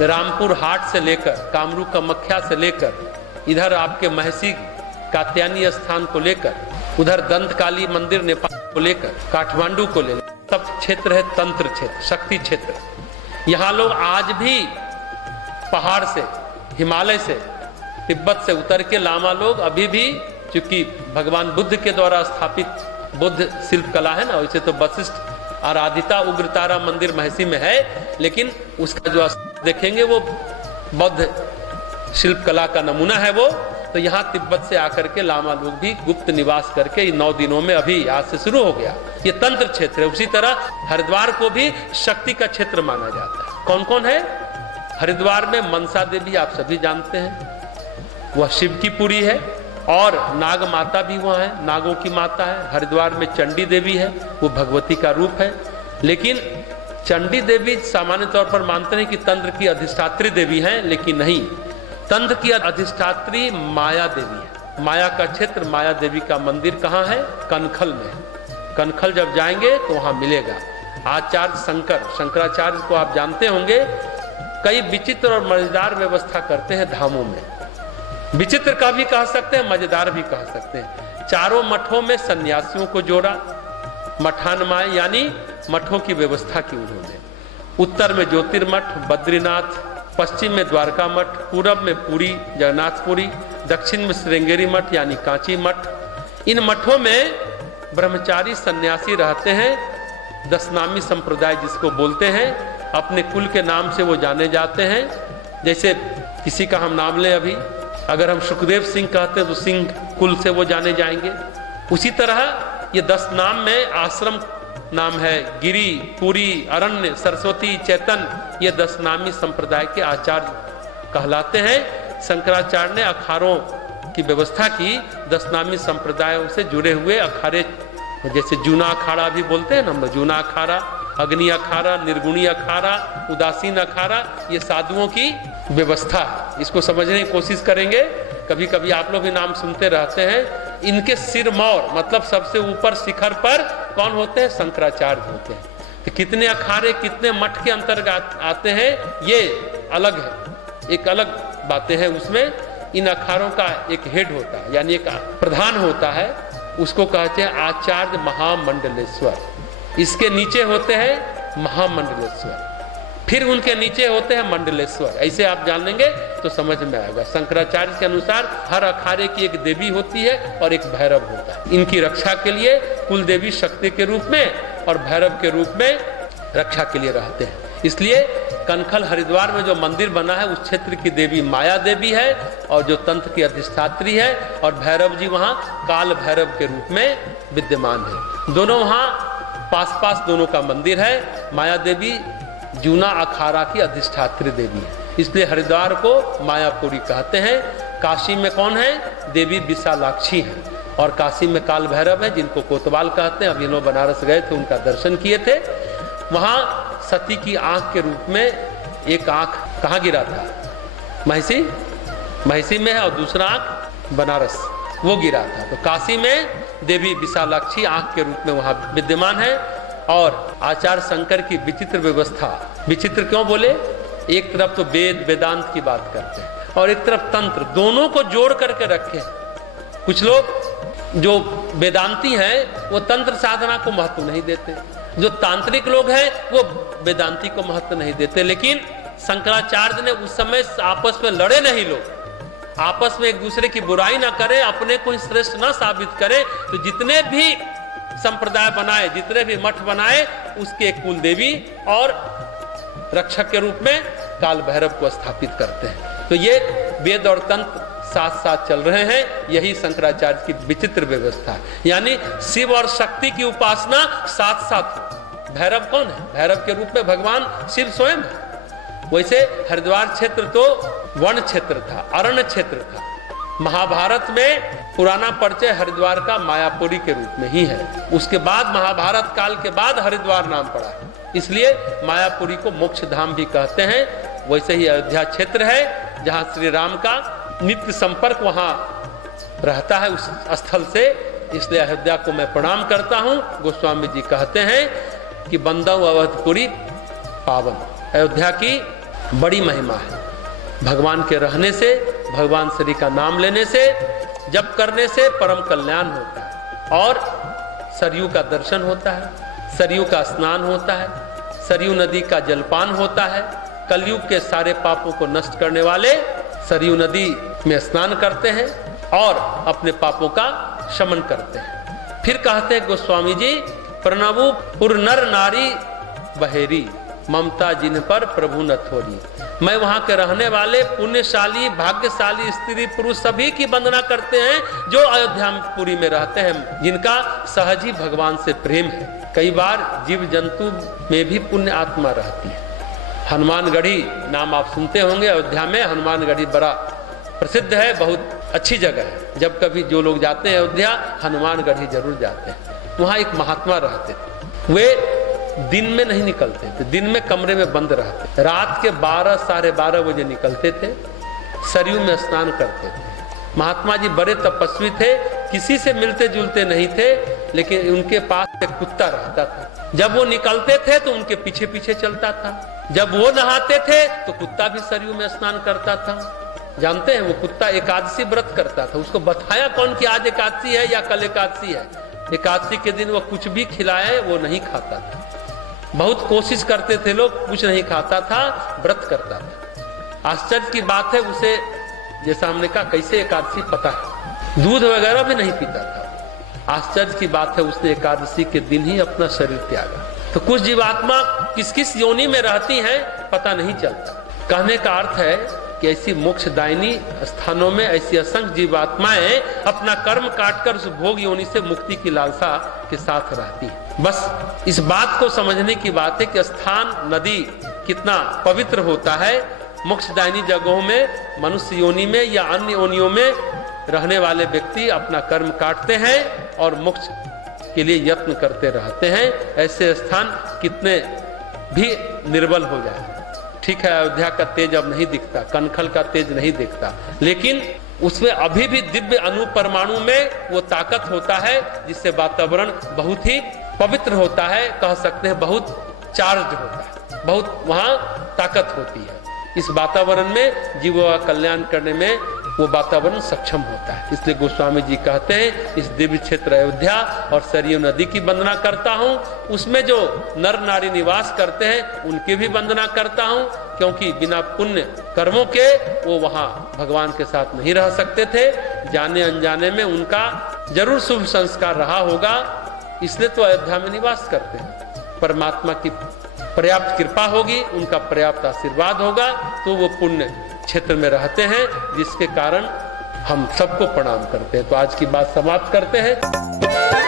रामपुर हाट से लेकर कामरू कामाख्या से लेकर इधर आपके महसी कात्यायनी स्थान को लेकर, उधर दंतकाली मंदिर नेपाल को लेकर, काठमांडू को ले, सब क्षेत्र है तंत्र क्षेत्र, शक्ति क्षेत्र। यहाँ लोग आज भी पहाड़ से, हिमालय से, तिब्बत से उतर के लामा लोग अभी भी, चूंकि भगवान बुद्ध के द्वारा स्थापित बुद्ध शिल्प कला है ना, वैसे तो वशिष्ठ आराधिता उग्रतारा मंदिर महसी में है, लेकिन उसका जो देखेंगे वो बौद्ध शिल्प कला का नमूना है वो। तो यहाँ तिब्बत से आकर के लामा लोग भी गुप्त निवास करके 9 दिनों में अभी आज से शुरू हो गया, ये तंत्र क्षेत्र है। उसी तरह हरिद्वार को भी शक्ति का क्षेत्र माना जाता है। कौन कौन है हरिद्वार में? मनसा देवी आप सभी जानते हैं, वह शिव की पुरी है, और नाग माता भी वहाँ है, नागों की माता है। हरिद्वार में चंडी देवी है, वो भगवती का रूप है। लेकिन चंडी देवी सामान्य तौर पर मानते हैं कि तंत्र की अधिष्ठात्री देवी हैं, लेकिन नहीं, तंत्र की अधिष्ठात्री माया देवी है। माया का क्षेत्र, माया देवी का मंदिर कहाँ है? कनखल में। कनखल जब जाएंगे तो वहाँ मिलेगा। आचार्य शंकराचार्य को आप जानते होंगे, कई विचित्र और मजेदार व्यवस्था करते हैं धामों में। विचित्र का भी कह सकते हैं, मजेदार भी कह सकते हैं। चारों मठों में सन्यासियों को जोड़ा, मठानमाय यानी मठों की व्यवस्था की उन्होंने। उत्तर में ज्योतिर्मठ बद्रीनाथ, पश्चिम में द्वारका मठ, पूरब में पुरी जगन्नाथपुरी, दक्षिण में श्रृंगेरी मठ यानी कांची मठ। इन मठों में ब्रह्मचारी सन्यासी रहते हैं, दशनामी संप्रदाय जिसको बोलते हैं। अपने कुल के नाम से वो जाने जाते हैं। जैसे किसी का हम नाम लें, अभी अगर हम सुखदेव सिंह कहते हैं तो सिंह कुल से वो जाने जाएंगे। उसी तरह ये 10 नाम में आश्रम नाम है, गिरी, पुरी, अरण्य, सरस्वती, चैतन, ये 10 नामी संप्रदाय के आचार्य कहलाते हैं। शंकराचार्य ने अखाड़ों की व्यवस्था की, 10 नामी संप्रदायों से जुड़े हुए अखाड़े, जैसे जूना अखाड़ा भी बोलते हैं ना, जूना अखाड़ा, अग्नि अखाड़ा, निर्गुणी अखाड़ा, उदासीन अखाड़ा, ये साधुओं की व्यवस्था है। इसको समझने की कोशिश करेंगे। कभी कभी आप लोग भी नाम सुनते रहते हैं। इनके सिरमौर मतलब सबसे ऊपर शिखर पर कौन होते हैं? शंकराचार्य होते हैं। तो कितने अखाड़े कितने मठ के अंतर्गत आते हैं ये अलग है, एक अलग बातें हैं उसमें। इन अखाड़ों का एक हेड होता है, यानी एक प्रधान होता है, उसको कहते हैं आचार्य महामंडलेश्वर। इसके नीचे होते हैं महामंडलेश्वर, फिर उनके नीचे होते हैं मंडलेश्वर। ऐसे आप जान लेंगे तो समझ में आएगा। शंकराचार्य के अनुसार हर अखाड़े की एक देवी होती है और एक भैरव होता है। इनकी रक्षा के लिए कुल देवी शक्ति के रूप में और भैरव के रूप में रक्षा के लिए रहते हैं। इसलिए कनखल हरिद्वार में जो मंदिर बना है उस क्षेत्र की देवी माया देवी है, और जो तंत्र की अधिष्ठात्री है, और भैरव जी वहाँ काल भैरव के रूप में विद्यमान है। दोनों वहाँ पास पास दोनों का मंदिर है। माया देवी जूना अखाड़ा की अधिष्ठात्री देवी है, इसलिए हरिद्वार को मायापुरी कहते हैं। काशी में कौन है? देवी विशालाक्षी है, और काशी में काल भैरव है जिनको कोतवाल कहते हैं। अभी लोग बनारस गए थे, उनका दर्शन किए थे। वहाँ सती की आंख के रूप में एक आंख कहाँ गिरा था? महसी में है, और दूसरा आंख बनारस वो गिरा था। तो काशी में देवी विशालाक्षी आंख के रूप में वहाँ विद्यमान है। और आचार्य शंकर की विचित्र व्यवस्था, विचित्र क्यों बोले? एक तरफ तो वेद वेदांत की बात करते हैं और एक तरफ तंत्र, दोनों को जोड़ करके रखे हैं। कुछ लोग जो वेदांती हैं वो तंत्र साधना को महत्व नहीं देते, जो तांत्रिक लोग हैं वो वेदांती को महत्व नहीं देते। लेकिन शंकराचार्य ने उस समय आपस में लड़े नहीं, लोग आपस में एक दूसरे की बुराई ना करें, अपने को श्रेष्ठ ना साबित करें। तो जितने भी संप्रदाय बनाए, जितने भी मठ बनाए, उसके कुल देवी और रक्षक के रूप में काल भैरव को स्थापित करते हैं। तो ये वेद और तंत्र साथ साथ चल रहे हैं। यही शंकराचार्य की विचित्र व्यवस्था है, यानी शिव और शक्ति की उपासना साथ साथ। भैरव कौन है? भैरव के रूप में भगवान शिव स्वयं है। वैसे हरिद्वार क्षेत्र तो वन क्षेत्र था, अरण्य क्षेत्र था। महाभारत में पुराना परिचय हरिद्वार का मायापुरी के रूप में ही है। उसके बाद महाभारत काल के बाद हरिद्वार नाम पड़ा है, इसलिए मायापुरी को मोक्ष धाम भी कहते हैं। वैसे ही अयोध्या क्षेत्र है जहां श्री राम का नित्य संपर्क वहां रहता है उस स्थल से, इसलिए अयोध्या को मैं प्रणाम करता हूं। गोस्वामी जी कहते हैं कि बंदौ अवधपुरी पावन, अयोध्या की बड़ी महिमा है। भगवान के रहने से, भगवान श्री का नाम लेने से, जप करने से परम कल्याण होता है और सरयू का दर्शन होता है, सरयू का स्नान होता है, सरयू नदी का जलपान होता है। कलयुग के सारे पापों को नष्ट करने वाले सरयू नदी में स्नान करते हैं और अपने पापों का शमन करते हैं। फिर कहते हैं गोस्वामी जी, प्रणवु पुर नर नारी बहेरी, ममता जिन पर प्रभु न थोड़ी। मैं वहां के रहने वाले पुण्यशाली भाग्यशाली स्त्री पुरुष सभी की वंदना करते हैं जो अयोध्यापुरी में रहते हैं, जिनका सहज ही भगवान से प्रेम है। कई बार जीव जंतु में भी पुण्य आत्मा रहती है। हनुमानगढ़ी नाम आप सुनते होंगे, अयोध्या में हनुमानगढ़ी बड़ा प्रसिद्ध है, बहुत अच्छी जगह है। जब कभी जो लोग जाते हैं अयोध्या, हनुमानगढ़ी जरूर जाते हैं। वहां एक महात्मा रहते थे, वे दिन में नहीं निकलते थे, दिन में कमरे में बंद रहते, रात के 12 साढ़े 12 बजे निकलते थे, सरयू में स्नान करते थे। महात्मा जी बड़े तपस्वी थे, किसी से मिलते जुलते नहीं थे, लेकिन उनके पास एक कुत्ता रहता था। जब वो निकलते थे तो उनके पीछे पीछे चलता था, जब वो नहाते थे तो कुत्ता भी सरयू में स्नान करता था। जानते हैं, वो कुत्ता एकादशी व्रत करता था। उसको बताया कौन कि आज एकादशी है या कल एकादशी है। एकादशी के दिन वो कुछ भी खिलाए वो नहीं खाता था। बहुत कोशिश करते थे लोग, कुछ नहीं खाता था, व्रत करता था। आश्चर्य की बात है, उसे जैसा हमने कहा कैसे एकादशी पता है, दूध वगैरह भी नहीं पीता था। आश्चर्य की बात है, उसने एकादशी के दिन ही अपना शरीर त्यागा। तो कुछ जीवात्मा किस किस योनि में रहती हैं पता नहीं चलता। कहने का अर्थ है कि ऐसी मोक्षदायिनी स्थानों में ऐसी असंख्य जीवात्माएं अपना कर्म काटकर उस भोग योनि से मुक्ति की लालसा के साथ रहती है। बस इस बात को समझने की बात है कि स्थान नदी कितना पवित्र होता है। मोक्षदायिनी जगहों में, मनुष्य योनि में या अन्य योनियों में रहने वाले व्यक्ति अपना कर्म काटते हैं और मोक्ष के लिए यत्न करते रहते हैं। ऐसे स्थान कितने भी निर्बल हो जाए। ठीक है, अयोध्या का तेज अब नहीं दिखता, कनखल का तेज नहीं दिखता, लेकिन उसमें अभी भी दिव्य अणु परमाणु में वो ताकत होता है जिससे वातावरण बहुत ही पवित्र होता है। कह सकते हैं बहुत चार्ज होता है, बहुत वहां ताकत होती है। इस वातावरण में जीवों का कल्याण करने में वो वातावरण सक्षम होता है। इसलिए गोस्वामी जी कहते हैं, इस दिव्य क्षेत्र अयोध्या और सरयू नदी की वंदना करता हूँ। उसमें जो नर नारी निवास करते हैं उनकी भी वंदना करता हूँ, क्योंकि बिना पुण्य कर्मों के वो वहां भगवान के साथ नहीं रह सकते थे। जाने अनजाने में उनका जरूर शुभ संस्कार रहा होगा, इसलिए तो अयोध्या में निवास करते हैं। परमात्मा की पर्याप्त कृपा होगी, उनका पर्याप्त आशीर्वाद होगा, तो वो पुण्य क्षेत्र में रहते हैं, जिसके कारण हम सबको प्रणाम करते हैं। तो आज की बात समाप्त करते हैं।